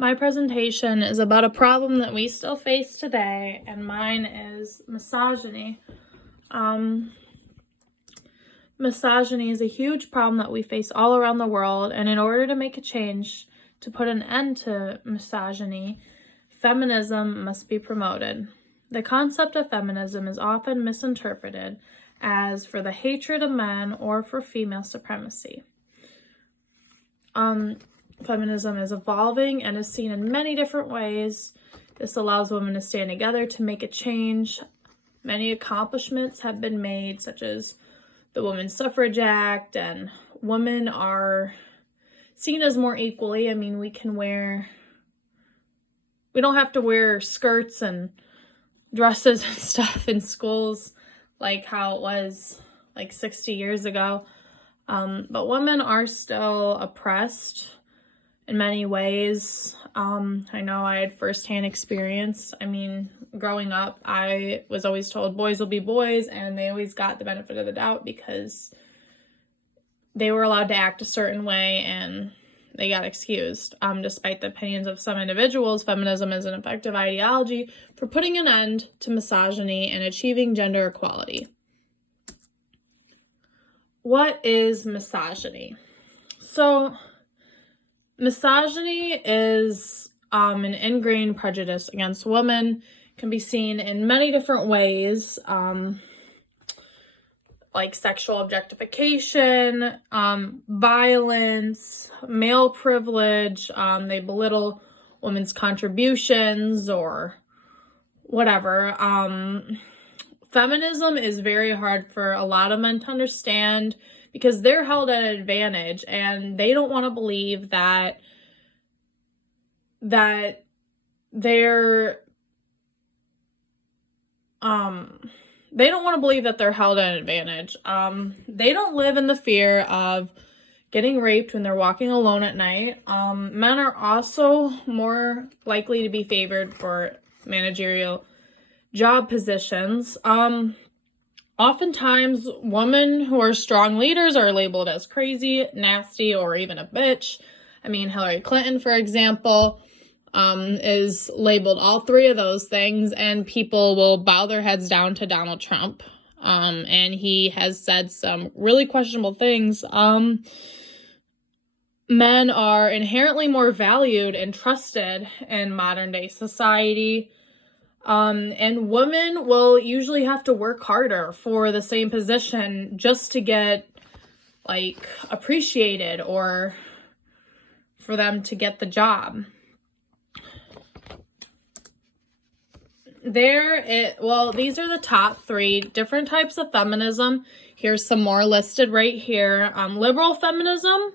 My presentation is about a problem that we still face today, and mine is misogyny. Misogyny is a huge problem that we face all around the world, and in order to make a change to put an end to misogyny, feminism must be promoted. The concept of feminism is often misinterpreted as for the hatred of men or for female supremacy. Feminism is evolving and is seen in many different ways. This allows women to stand together to make a change. Many accomplishments have been made, such as the Women's Suffrage Act, and women are seen as more equally. I mean, we don't have to wear skirts and dresses and stuff in schools like how it was like 60 years ago. But women are still oppressed in many ways. I know I had firsthand experience. I mean, growing up, I was always told boys will be boys, and they always got the benefit of the doubt because they were allowed to act a certain way and they got excused. Despite the opinions of some individuals, feminism is an effective ideology for putting an end to misogyny and achieving gender equality. What is misogyny? So, misogyny is an ingrained prejudice against women. It can be seen in many different ways, like sexual objectification, violence, male privilege. They belittle women's contributions or whatever. Feminism is very hard for a lot of men to understand because they're held at an advantage, and they don't want to believe that they're held at an advantage. They don't live in the fear of getting raped when they're walking alone at night. Men are also more likely to be favored for managerial job positions. Oftentimes, women who are strong leaders are labeled as crazy, nasty, or even a bitch. I mean, Hillary Clinton, for example, is labeled all three of those things, and people will bow their heads down to Donald Trump. And he has said some really questionable things. Men are inherently more valued and trusted in modern day society. And women will usually have to work harder for the same position just to get, appreciated or for them to get the job. These are the top 3 different types of feminism. Here's some more listed right here. Liberal feminism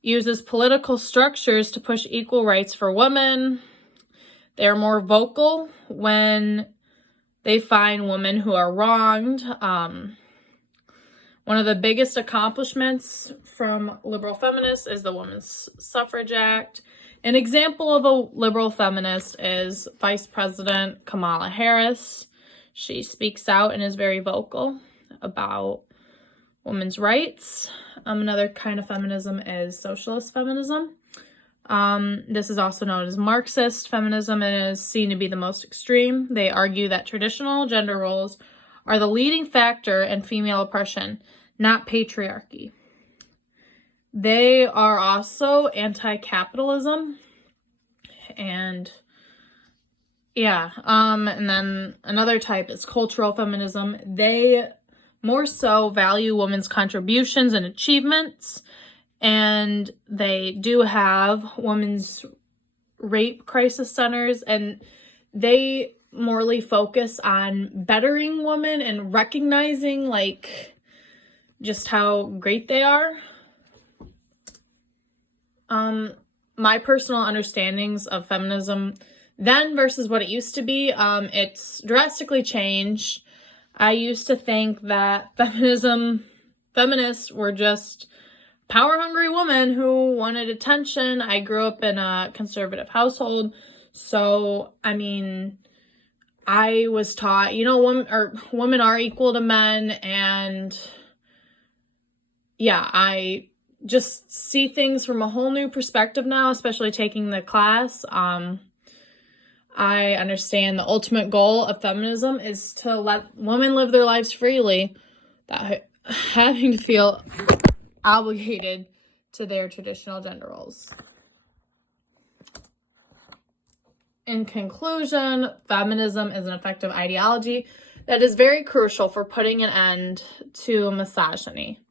uses political structures to push equal rights for women. They're more vocal when they find women who are wronged. One of the biggest accomplishments from liberal feminists is the Women's Suffrage Act. An example of a liberal feminist is Vice President Kamala Harris. She speaks out and is very vocal about women's rights. Another kind of feminism is socialist feminism. This is also known as Marxist feminism and is seen to be the most extreme. They argue that traditional gender roles are the leading factor in female oppression, not patriarchy. They are also anti-capitalism, and and then another type is cultural feminism. They more so value women's contributions and achievements, and they do have women's rape crisis centers, and they morely focus on bettering women and recognizing just how great they are. My personal understandings of feminism then versus what it used to be, it's drastically changed. I used to think that feminists were just power-hungry women who wanted attention. I grew up in a conservative household, so, I mean, I was taught, women are equal to men, and I just see things from a whole new perspective now, especially taking the class. I understand the ultimate goal of feminism is to let women live their lives freely, that having to feel obligated to their traditional gender roles. In conclusion, feminism is an effective ideology that is very crucial for putting an end to misogyny.